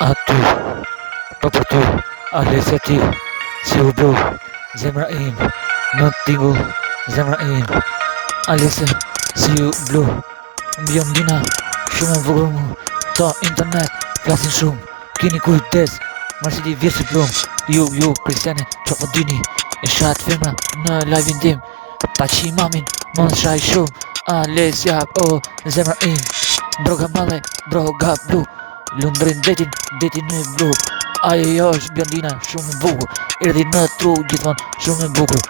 A ty, po për ty, Alesja ti, si u blu, zemra im, në tingull, zemra im, Alesja, si u blu, Bjondina, shumë e vogël mu, ta internet, flasin shumë, kini kujdes, Marsidi vjesë plumë, ju, Kristiane, që po dini, e shatë femra në live-in tim, pa që mamin, mos shaj shumë, Alesja, zemra im, droga madhe, droga blu, Lundrin detin e blu, ajo është Bjondina, shumë e bukur, erdhi në tru gjithmonë, shumë e bukur,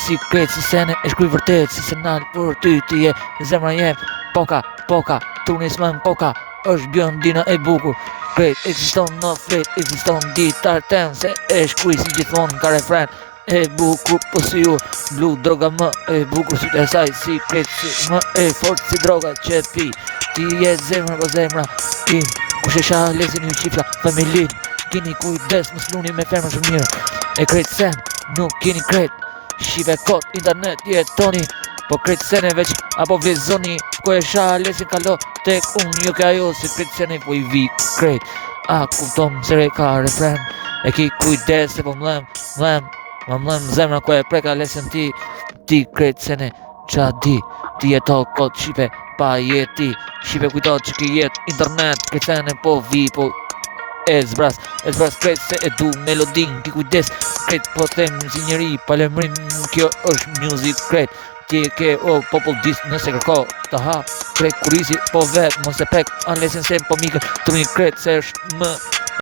si kretë, si sene, e shkruj vërtet, si senal për ty, ti je, zemra jem, poka, tunis më në poka, është Bjondina e bukur, kretë, eksiston në flet, eksiston ditar tem, se e shkruj si gjithmonë ka refren, e bukur po si ju, blu droga më e bukur si të saj, si kretë, si më e fort si droga që pi, ti je zemra po zemra, im, kush e sha lesin ju qifla, familin, kini kujdes më sluni me ferma shumë mirë, e kretë sen, nuk kini kretë, shive kot, internet, jetoni, po kretë sene veç, apo vlezoni, ko e sha lesin kalo, tek unë, jo ke ajo, se kretë sene, po i vi kretë, a kuptom se re ka refren, e ki kujdes, se po mlem zemra ko e preka lesin ti kretë sene, qa di, ti jeto kot shive, pa jeti, shive kujtot që ki jet, internet, kretë sene, po vi, po e zbras kretë se e du melodin, ki kujdes, kretë po them si njeri, palemrim, kjo është music kretë, ti e ke popull dis nëse kërko, të ha, kretë kurisi, po vetë, mos e pek, anë lesin se po mikë, të një kretë se është më